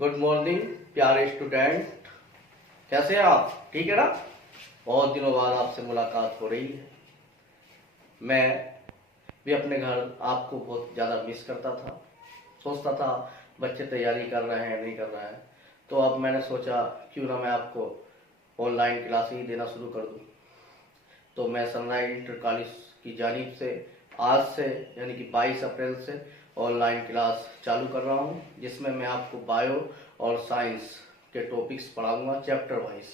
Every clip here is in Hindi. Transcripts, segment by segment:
गुड मॉर्निंग प्यारे स्टूडेंट, कैसे हैं आप? ठीक है ना? बहुत दिनों बाद आपसे मुलाकात हो रही है। मैं भी अपने घर आपको बहुत ज़्यादा मिस करता था। सोचता था बच्चे तैयारी कर रहे हैं नहीं कर रहे हैं, तो अब मैंने सोचा क्यों ना मैं आपको ऑनलाइन क्लास ही देना शुरू कर दूं। तो मैं सनराइज इंटर कॉलेज की जानिब से आज से यानी कि 22 अप्रैल से ऑनलाइन क्लास चालू कर रहा हूं, जिसमें मैं आपको बायो और साइंस के टॉपिक्स पढ़ाऊंगा चैप्टर वाइज।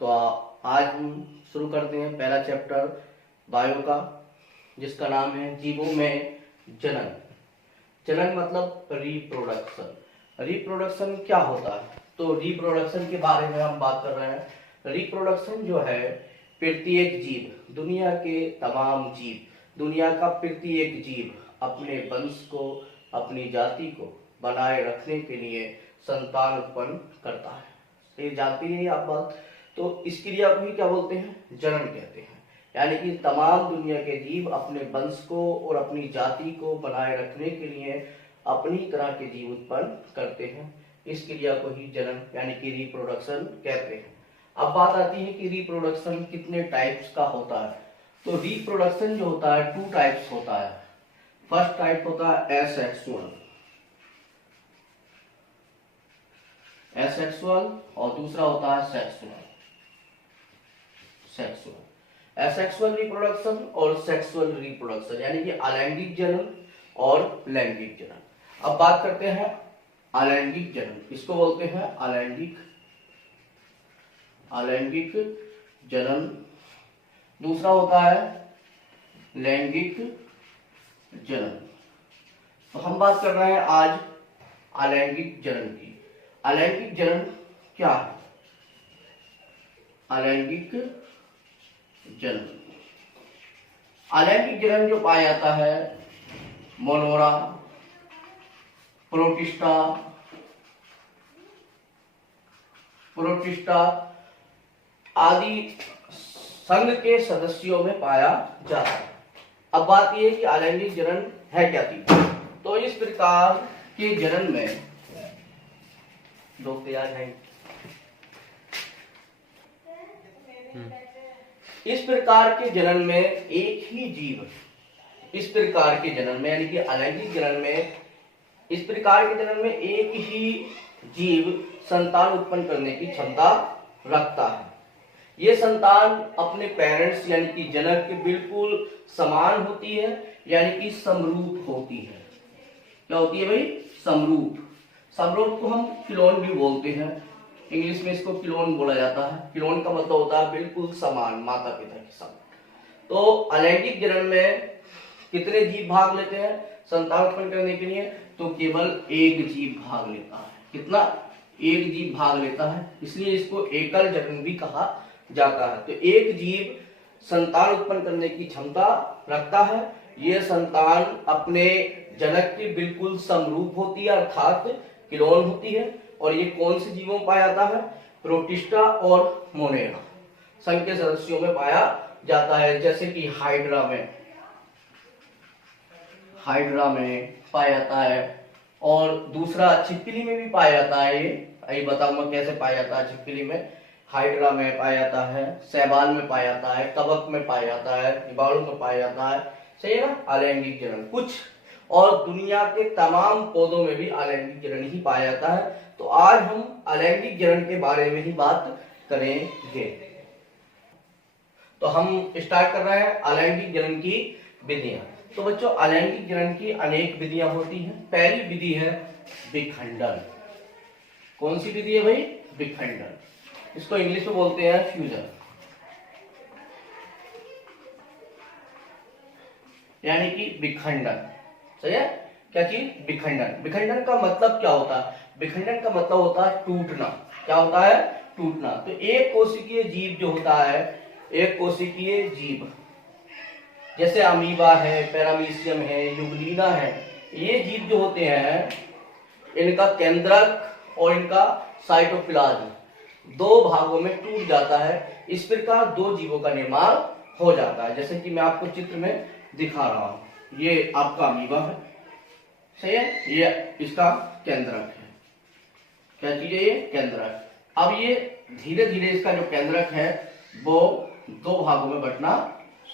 तो आज हम शुरू करते हैं पहला चैप्टर बायो का, जिसका नाम है जीवों में जनन। जनन मतलब रिप्रोडक्शन। रिप्रोडक्शन क्या होता है? तो रिप्रोडक्शन के बारे में हम बात कर रहे हैं। रिप्रोडक्शन जो है, प्रत्येक जीव, दुनिया के तमाम जीव, दुनिया का प्रत्येक जीव अपने वंश को, अपनी जाति को बनाए रखने के लिए संतान उत्पन्न करता है। ये जानती है आप बात? तो इस क्रिया को ही क्या बोलते हैं? जनन कहते हैं। यानी कि तमाम दुनिया के जीव अपने वंश को और अपनी जाति को बनाए रखने के लिए अपनी तरह के जीव उत्पन्न करते हैं। इस क्रिया को ही जनन यानी कि रिप्रोडक्शन कहते हैं। अब बात आती है कि रिप्रोडक्शन कितने टाइप्स का होता है। तो रिप्रोडक्शन जो होता है 2 टाइप्स होता है। फर्स्ट टाइप होता है एसेक्सुअल, एसेक्सुअल, और दूसरा होता है सेक्सुअल। सेक्सुअल, एसेक्सुअल रिप्रोडक्शन और सेक्सुअल रिप्रोडक्शन यानी कि अलैंगिक जनन और लैंगिक जनन। अब बात करते हैं अलैंगिक जनन, इसको बोलते हैं अलैंगिक जनन। दूसरा होता है लैंगिक जनन। तो हम बात कर रहे हैं आज अलैंगिक जनन की। अलैंगिक जनन क्या है? अलैंगिक जनन, अलैंगिक जनन जो पाया जाता है मोनोरा, प्रोटिस्टा आदि संघ के सदस्यों में पाया जाता है। अब बात यह है कि अलैंगिक जनन है क्या चीज? तो इस प्रकार के जनन में लोग तैयार हैं। इस प्रकार के जनन में एक ही जीव, इस प्रकार के जनन में यानी कि अलैंगिक जनन में, इस प्रकार के जनन में एक ही जीव संतान उत्पन्न करने की क्षमता रखता है। ये संतान अपने पेरेंट्स यानी कि जनक के बिल्कुल समान होती है, यानी कि समरूप होती है। क्या होती है भाई? समरूप। समरूप को हम क्लोन भी बोलते हैं, इंग्लिश में इसको क्लोन बोला जाता है। क्लोन का मतलब होता है बिल्कुल समान, माता पिता के समान। तो अलैंगिक जनन में कितने जीव भाग लेते हैं संतान उत्पन्न करने के लिए? तो केवल एक जीव भाग लेता है। कितना? एक जीव भाग लेता है, इसलिए इसको एकल जनन भी कहा जाता है। तो एक जीव संतान उत्पन्न करने की क्षमता रखता है। यह संतान अपने जनक के बिल्कुल समरूप होती है, अर्थात क्लोन होती है। और ये कौन से जीवों में पाया जाता है? प्रोटिस्टा और मोनेरा संघ के सदस्यों में पाया जाता है। जैसे कि हाइड्रा में पाया जाता है, और दूसरा छिपकली में भी पाया जाता है। ये बताऊंगा कैसे पाया जाता है। छिपकली में, हाइड्रा में पाया जाता है, शैवाल में पाया जाता है, कवक में पाया जाता है, जीवाणु में पाया जाता है। सही है ना? अलैंगिक जनन कुछ, और दुनिया के तमाम पौधों में भी अलैंगिक जनन ही पाया जाता है। तो आज हम अलैंगिक जनन के बारे में ही बात करेंगे। तो हम स्टार्ट कर रहे हैं अलैंगिक जनन की विधियां। तो बच्चों, अलैंगिक जनन की अनेक विधियां होती हैं। पहली विधि है विखंडन। कौन सी विधि है भाई? विखंडन। इसको इंग्लिश में बोलते हैं फ्यूजन, यानी कि विखंडन। सही है? क्या चीज? विखंडन। विखंडन का मतलब क्या होता है? विखंडन का मतलब होता है टूटना। क्या होता है? टूटना। तो एक कोशिकीय जीव जो होता है, एक कोशिकीय जीव जैसे अमीबा है, पैरामीशियम है, यूग्लिना है, ये जीव जो होते हैं, इनका केंद्रक और इनका साइटोप्लाज्म 2 भागों में टूट जाता है। इस प्रकार 2 जीवों का निर्माण हो जाता है। जैसे कि मैं आपको चित्र में दिखा रहा हूं। ये आपका अमीबा है, सही है? ये इसका केंद्रक है। क्या चीज है ये? केंद्रक। अब ये धीरे धीरे इसका जो केंद्रक है वो दो भागों में बंटना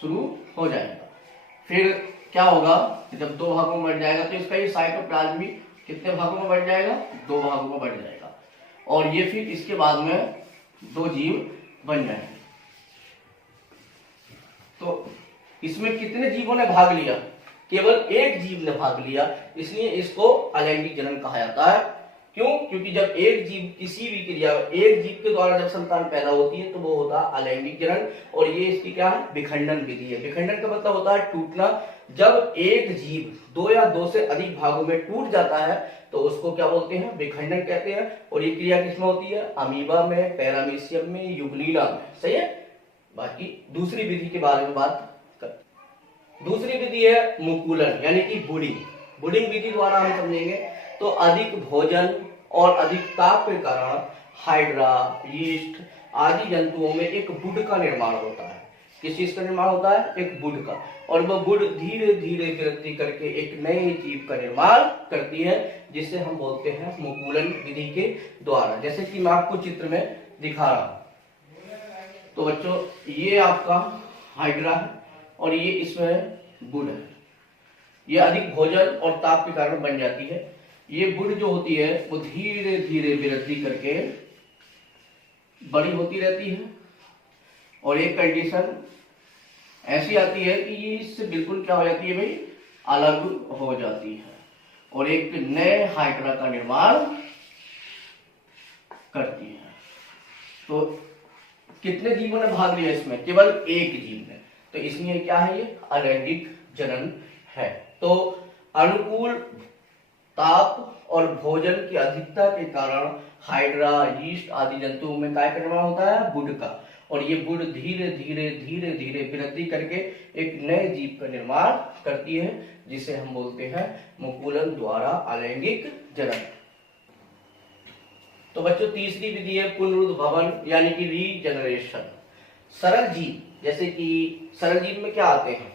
शुरू हो जाएगा। फिर क्या होगा, जब दो भागों में बंट जाएगा तो इसका ये साइटोप्लाज्म भी कितने भागों में बंट जाएगा? दो भागों में बंट जाएगा। और ये फिर इसके बाद में दो जीव बन जाएंगे। तो इसमें कितने जीवों ने भाग लिया? केवल एक जीव ने भाग लिया, इसलिए इसको अलैंगिक जनन कहा जाता है। क्यों? क्योंकि जब एक जीव किसी भी क्रिया, एक जीव के द्वारा जब संतान पैदा होती है तो वो होता है अलैंगिक जनन। और ये इसकी क्या है? विखंडन विधि है। विखंडन का मतलब होता है टूटना। जब एक जीव दो या दो से अधिक भागों में टूट जाता है तो उसको क्या बोलते हैं? विखंडन कहते हैं। और ये क्रिया किसमें होती है? अमीबा में, पैरामीशियम में, युगलीना में। सही है। बाकी दूसरी विधि के बारे में बात कर। दूसरी विधि है मुकुलन यानी कि बुडिंग। बुडिंग विधि द्वारा हम समझेंगे तो अधिक भोजन और अधिक ताप के कारण हाइड्रा, यीस्ट आदि जंतुओं में एक बुड का निर्माण होता है। किस चीज का निर्माण होता है? एक बुड का। और वह बुड धीरे धीरे वृद्धि करके एक नए जीव का निर्माण करती है, जिसे हम बोलते हैं मुकुलन विधि के द्वारा। जैसे कि मैं आपको चित्र में दिखा रहा हूं। तो बच्चों ये आपका हाइड्रा है और ये इसमें बुड है। ये अधिक भोजन और ताप के कारण बन जाती है। ये बुड जो होती है वो धीरे धीरे वृद्धि करके बड़ी होती रहती है। और एक कंडीशन ऐसी आती है कि ये इससे बिल्कुल क्या हो जाती है भाई? अलग हो जाती है और एक नए हाइड्रा का निर्माण करती है। तो कितने जीवों ने भाग लिया इसमें? केवल एक जीव ने। तो इसमें क्या है? ये अलैंगिक जनन है। तो अनुकूल ताप और भोजन की अधिकता के कारण हाइड्रा, यीस्ट आदि जंतुओं में काय का निर्माण होता है? बुड का। और ये बुड धीरे धीरे धीरे धीरे वृद्धि करके एक नए जीव का निर्माण करती है, जिसे हम बोलते हैं मुकुलन द्वारा अलैंगिक जनन। तो बच्चों तीसरी विधि है पुनरुद्भवन यानी कि रीजनरेशन। सरल जीव, जैसे कि सरल जीव में क्या आते हैं?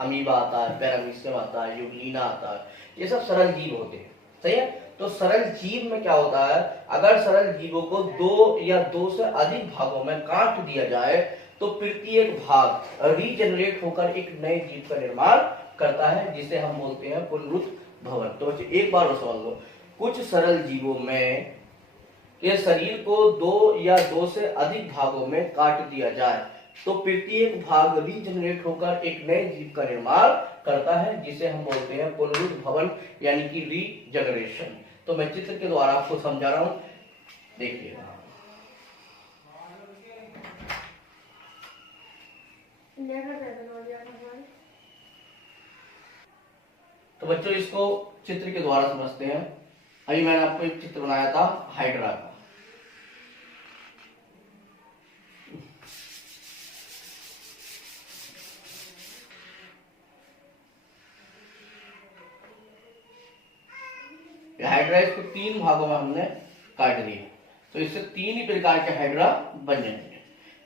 अमीबा आता है, पैरामीशियम आता है, युगलीना आता है। ये सब सरल जीव होते हैं। सही है। तो सरल जीव में क्या होता है? अगर सरल जीवों को दो या दो से अधिक भागों में काट दिया जाए तो प्रत्येक भाग रीजनरेट होकर एक नए जीव का निर्माण करता है, जिसे हम बोलते हैं पुनरुद्भवन। तो बच्चे एक बार और समझ लो, कुछ सरल जीवों में के शरीर को दो या दो से अधिक भागों में काट दिया जाए तो प्रत्येक भाग रीजनरेट होकर एक नए जीव का निर्माण करता है, जिसे हम बोलते हैं पुनरुद्भवन यानी कि रीजनरेशन। तो मैं चित्र के द्वारा आपको समझा रहा हूं, देखिएगा। तो बच्चों इसको चित्र के द्वारा समझते हैं। अभी मैंने आपको एक चित्र बनाया था हाइड्रा का। हाइड्रा इसको तीन भागों में हमने काट दिया, तो इससे तीन ही प्रकार के हाइड्रा बन जाएंगे।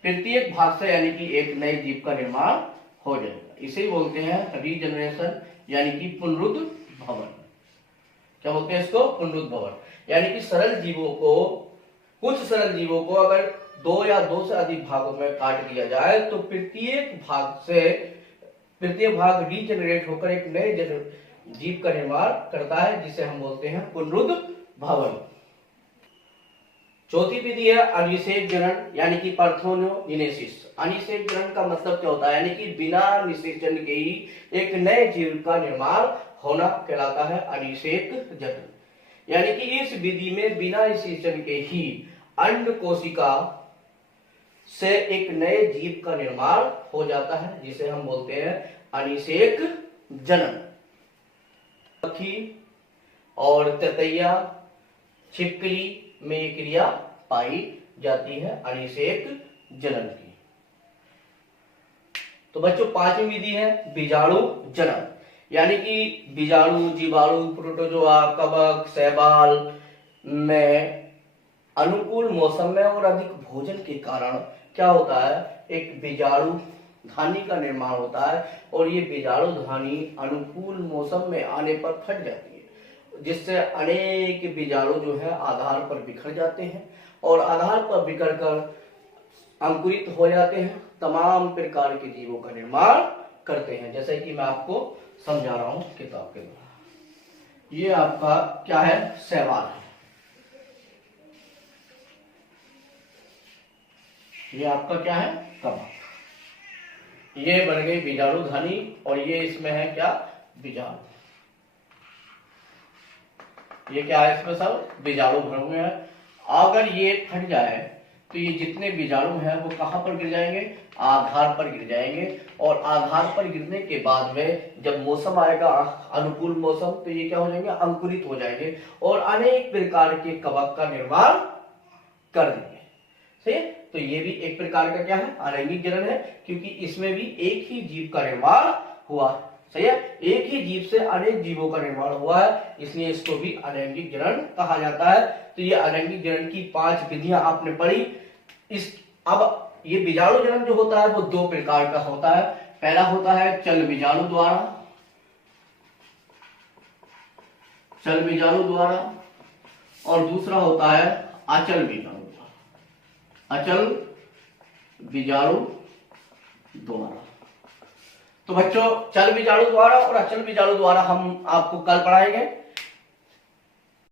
प्रत्येक भाग से यानी कि एक नए जीव का निर्माण हो जाएगा। इसे ही बोलते हैं रीजनरेशन यानी कि पुनरुद्भवन। क्या बोलते हैं इसको? पुनरुद्भवन। यानी कि सरल जीवों को, कुछ सरल जीवों को अगर दो या दो से अधिक भागों में काट दिया जाए तो प्रत्येक भाग रीजनरेट होकर एक नए जीव का निर्माण करता है, जिसे हम बोलते हैं पुनरुद्भवन। चौथी विधि है अनिषेक जनन यानी कि पार्थेनोजेनेसिस। अनिषेक जनन का मतलब क्या होता है? यानी कि बिना निषेचन के ही एक नए जीव का निर्माण होना कहलाता है अनिषेक जनन। यानी कि इस विधि में बिना निषेचन के ही अंड कोशिका से एक नए जीव का निर्माण हो जाता है, जिसे हम बोलते हैं अनिषेक जनन। पक्षी और ततैया, छिपकली में ये क्रिया पाई जाती है अनिषेक जनन की। तो बच्चों पांचवी विधि है बीजाणु जनन। यानी कि बीजाणु, जीवाणु, प्रोटोजोआ, कवक, शैवाल में अनुकूल मौसम में और अधिक भोजन के कारण क्या होता है? एक बीजाणु धानी का निर्माण होता है और ये बीजाणु धानी अनुकूल मौसम में आने पर फट जाती है। जिससे अनेक बीजाणु जो है आधार पर बिखर जाते हैं और आधार पर बिखर कर अंकुरित हो जाते हैं, तमाम प्रकार के जीवों का निर्माण करते हैं। जैसे कि मैं आपको समझा रहा हूं किताब के द्वारा। ये आपका क्या है, शैवाल है। ये आपका क्या है, कवक। ये बन गई बीजाणु धनी और ये इसमें है क्या, बीजाणु। ये क्या है, इसमें सब बीजाणु भरे हुए हैं। अगर ये फट जाए तो ये जितने बीजाणु हैं वो कहां पर गिर जाएंगे, आधार पर गिर जाएंगे। और आधार पर गिरने के बाद में जब मौसम आएगा अनुकूल मौसम, तो ये क्या हो जाएंगे, अंकुरित हो जाएंगे और अनेक प्रकार के कवक का निर्माण कर देंगे। सही है। तो ये भी एक प्रकार का क्या है, अलैंगिक जनन है, क्योंकि इसमें भी एक ही जीव का निर्माण हुआ। सही है, एक ही जीव से अनेक जीवों का निर्माण हुआ है, इसलिए इसको भी अलैंगिक जनन कहा जाता है। तो ये अलैंगिक जनन की 5 विधियां आपने पढ़ी। अब ये बीजाणु जनन जो होता है वो 2 प्रकार का होता है। पहला होता है चल बीजाणु द्वारा, चल बीजाणु द्वारा, और दूसरा होता है अचल बीजाणु द्वारा, अचल बीजाणु द्वारा। तो बच्चों, चल बीजाणु द्वारा और अचल बीजाणु द्वारा हम आपको कल पढ़ाएंगे।